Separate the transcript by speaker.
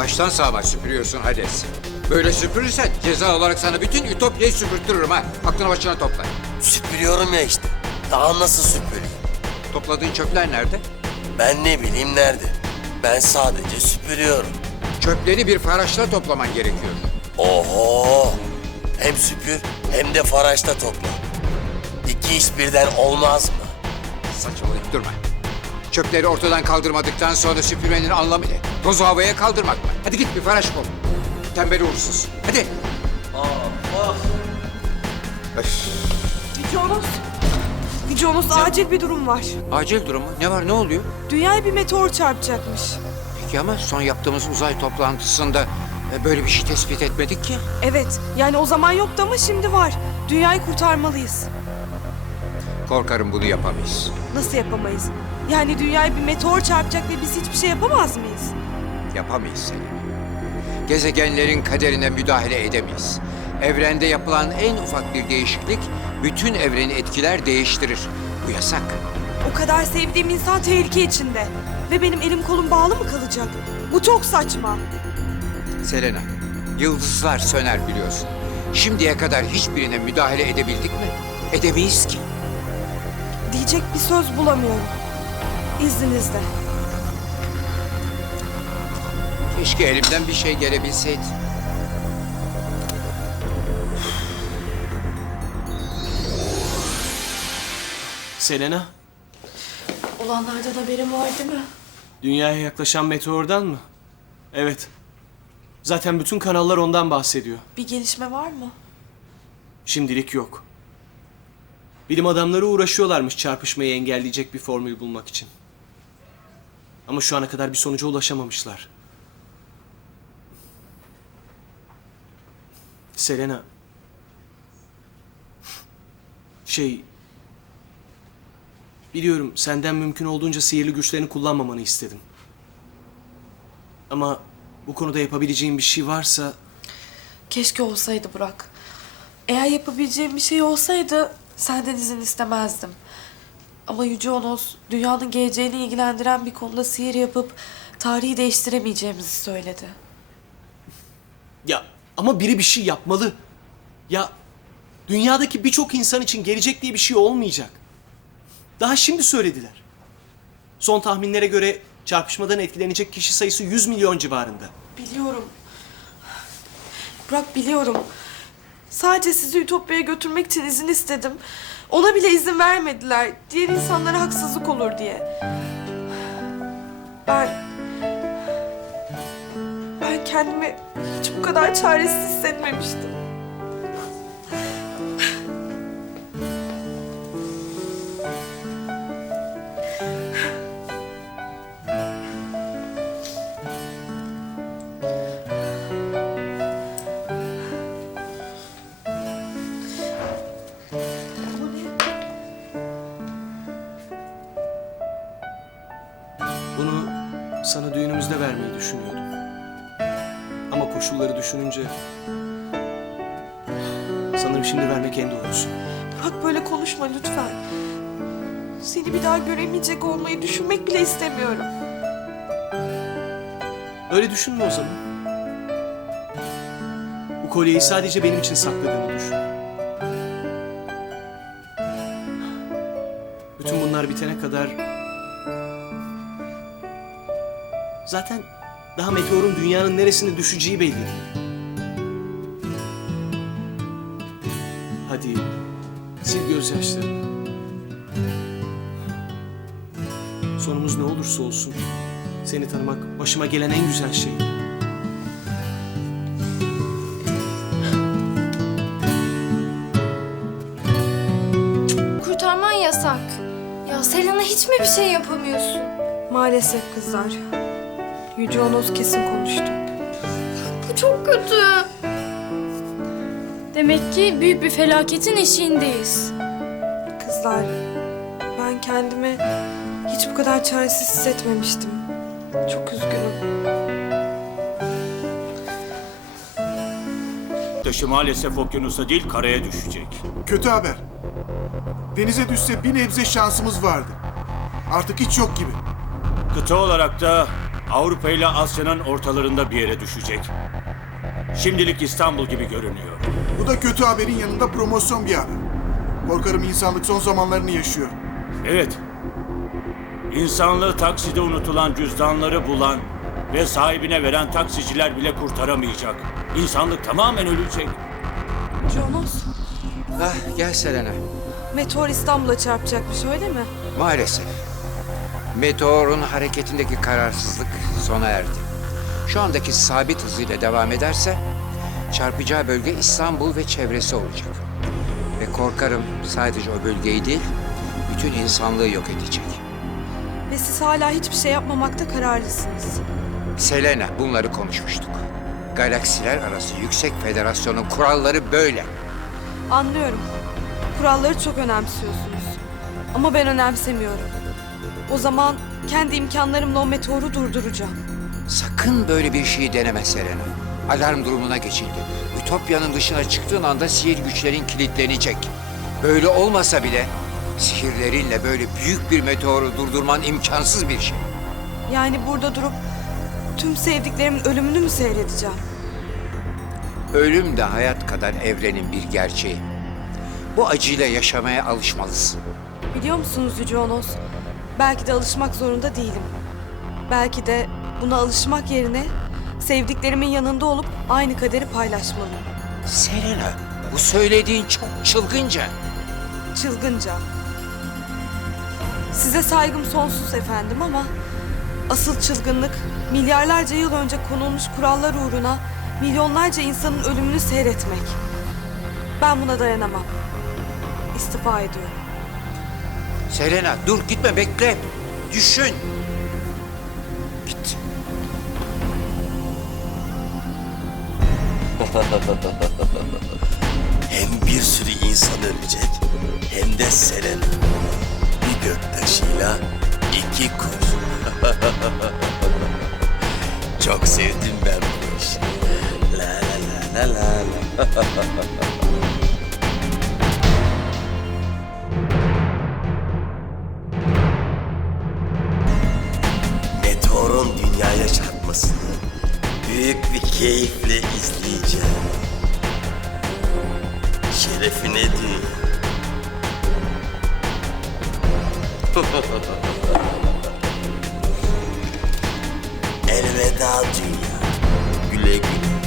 Speaker 1: Baştan sağma süpürüyorsun Hades. Böyle süpürürsen ceza olarak sana bütün Ütopya'yı süpürtürürüm ha. Aklını başına topla.
Speaker 2: Süpürüyorum ya işte. Daha nasıl süpüreyim?
Speaker 1: Topladığın çöpler nerede?
Speaker 2: Ben ne bileyim nerede? Ben sadece süpürüyorum.
Speaker 1: Çöpleri bir faraşla toplaman gerekiyor.
Speaker 2: Oho! Hem süpür hem de faraşta topla. İki iş birden olmaz mı?
Speaker 1: Saçmalayıp durma. Çöpleri ortadan kaldırmadıktan sonra süpürmenin anlamı ne? Tozu havaya kaldırmak mı? Hadi git bir faraş bul. Tembel uğursuz. Hadi. Öf.
Speaker 3: Yüce Onos. Yüce Onos acil bir durum var.
Speaker 1: Acil durumu. Ne var ne oluyor?
Speaker 3: Dünyaya bir meteor çarpacakmış.
Speaker 1: Peki ama son yaptığımız uzay toplantısında e, böyle bir şey tespit etmedik ki.
Speaker 3: Evet yani o zaman yoktu ama şimdi var. Dünyayı kurtarmalıyız.
Speaker 1: Korkarım bunu yapamayız.
Speaker 3: Nasıl yapamayız? Yani dünyaya bir meteor çarpacak ve biz hiçbir şey yapamaz mıyız?
Speaker 1: Yapamayız Selim. Gezegenlerin kaderine müdahale edemeyiz. Evrende yapılan en ufak bir değişiklik bütün evreni etkiler değiştirir. Bu yasak.
Speaker 3: O kadar sevdiğim insan tehlike içinde. Ve benim elim kolum bağlı mı kalacak? Bu çok saçma.
Speaker 1: Selena, yıldızlar söner biliyorsun. Şimdiye kadar hiçbirine müdahale edebildik mi? Edemeyiz ki.
Speaker 3: Diyecek bir söz bulamıyorum. İzninizle.
Speaker 1: Keşke elimden bir şey gelebilseydi.
Speaker 4: Selena,
Speaker 3: Olanlardan haberin var değil mi?
Speaker 4: dünyaya yaklaşan meteordan mı? Evet. Zaten bütün kanallar ondan bahsediyor.
Speaker 3: Bir gelişme var mı?
Speaker 4: Şimdilik yok. Bilim adamları uğraşıyorlarmış çarpışmayı engelleyecek bir formül bulmak için. Ama şu ana kadar bir sonuca ulaşamamışlar. Selena. Şey... Biliyorum senden mümkün olduğunca sihirli güçlerini kullanmamanı istedim. Ama bu konuda yapabileceğim bir şey varsa
Speaker 5: Keşke olsaydı Burak. Eğer yapabileceğim bir şey olsaydı senden izin istemezdim. Ama Yüce Onos dünyanın geleceğini ilgilendiren bir konuda sihir yapıp tarihi değiştiremeyeceğimizi söyledi.
Speaker 4: Ya ama biri bir şey yapmalı. Ya dünyadaki birçok insan için gelecek diye bir şey olmayacak. Daha şimdi söylediler. Son tahminlere göre çarpışmadan etkilenecek kişi sayısı 100 milyon civarında.
Speaker 5: Biliyorum. Burak biliyorum. Sadece sizi Ütopya'ya götürmek için izin istedim. Ona bile izin vermediler. Diğer insanlara haksızlık olur diye. Ben... Ben kendimi hiç bu kadar çaresiz hissetmemiştim.
Speaker 4: Sana düğünümüzde vermeyi düşünüyordum. Ama koşulları düşününce... Sanırım şimdi vermek en doğrusu.
Speaker 5: Burak böyle konuşma lütfen. Seni bir daha göremeyecek olmayı düşünmek bile istemiyorum.
Speaker 4: Öyle düşünme o zaman. Bu kolyeyi sadece benim için sakladığını düşün. Bütün bunlar bitene kadar... Zaten daha meteorun dünyanın neresine düşeceği belli değil. Hadi sil gözyaşlarını. Sonumuz ne olursa olsun seni tanımak başıma gelen en güzel şey.
Speaker 6: Kurtarman yasak. Ya Selena hiç mi bir şey yapamıyorsun?
Speaker 3: Maalesef kızlar. Yüce Onos kesin konuştu.
Speaker 6: Bu çok kötü.
Speaker 7: Demek ki büyük bir felaketin eşiğindeyiz.
Speaker 3: Kızlar, ben kendimi hiç bu kadar çaresiz hissetmemiştim. Çok üzgünüm.
Speaker 8: Taşı maalesef okyanusa değil karaya düşecek.
Speaker 9: Kötü haber. Denize düşse bir nebze şansımız vardı. Artık hiç yok gibi.
Speaker 8: Kıta olarak da Avrupa ile Asya'nın ortalarında bir yere düşecek. Şimdilik İstanbul gibi görünüyor.
Speaker 9: Bu da kötü haberin yanında promosyon bir haber. Korkarım insanlık son zamanlarını yaşıyor.
Speaker 8: Evet. İnsanlığı takside unutulan cüzdanları bulan ve sahibine veren taksiciler bile kurtaramayacak. İnsanlık tamamen ölecek.
Speaker 3: Jonos,
Speaker 1: Ah gel Selena.
Speaker 3: meteor İstanbul'a çarpacakmış öyle mi?
Speaker 1: Maalesef. Meteorun hareketindeki kararsızlık sona erdi. Şu andaki sabit hızıyla devam ederse çarpacağı bölge İstanbul ve çevresi olacak. Ve korkarım sadece o bölgeyi değil, bütün insanlığı yok edecek.
Speaker 3: Ve siz hala hiçbir şey yapmamakta kararlısınız.
Speaker 1: Selena bunları konuşmuştuk. Galaksiler arası Yüksek Federasyon'un kuralları böyle.
Speaker 3: Anlıyorum. Kuralları çok önemsiyorsunuz. Ama ben önemsemiyorum. O zaman kendi imkanlarımla o meteoru durduracağım.
Speaker 1: Sakın böyle bir şeyi deneme Selena. Alarm durumuna geçildi. Ütopya'nın dışına çıktığın anda sihir güçlerin kilitlenecek. Böyle olmasa bile sihirlerinle böyle büyük bir meteoru durdurman imkansız bir şey.
Speaker 3: Yani burada durup tüm sevdiklerimin ölümünü mü seyredeceğim?
Speaker 1: Ölüm de hayat kadar evrenin bir gerçeği. Bu acıyla yaşamaya alışmalısın.
Speaker 3: Biliyor musunuz Yüce Onos? Belki de alışmak zorunda değilim. Belki de buna alışmak yerine sevdiklerimin yanında olup aynı kaderi paylaşmalıyım.
Speaker 1: Selena, bu söylediğin çok çılgınca.
Speaker 3: Çılgınca. Size saygım sonsuz efendim ama asıl çılgınlık milyarlarca yıl önce konulmuş kurallar uğruna milyonlarca insanın ölümünü seyretmek. Ben buna dayanamam. İstifa ediyorum.
Speaker 1: Selena dur gitme bekle. Düşün. Git.
Speaker 2: Hem bir sürü insan ölecek hem de Selena. Bir göktaşıyla iki kuş. Çok sevdim ben bu işi. La la la la la la. Şerefine dünya. Elveda dünya. Güle güle.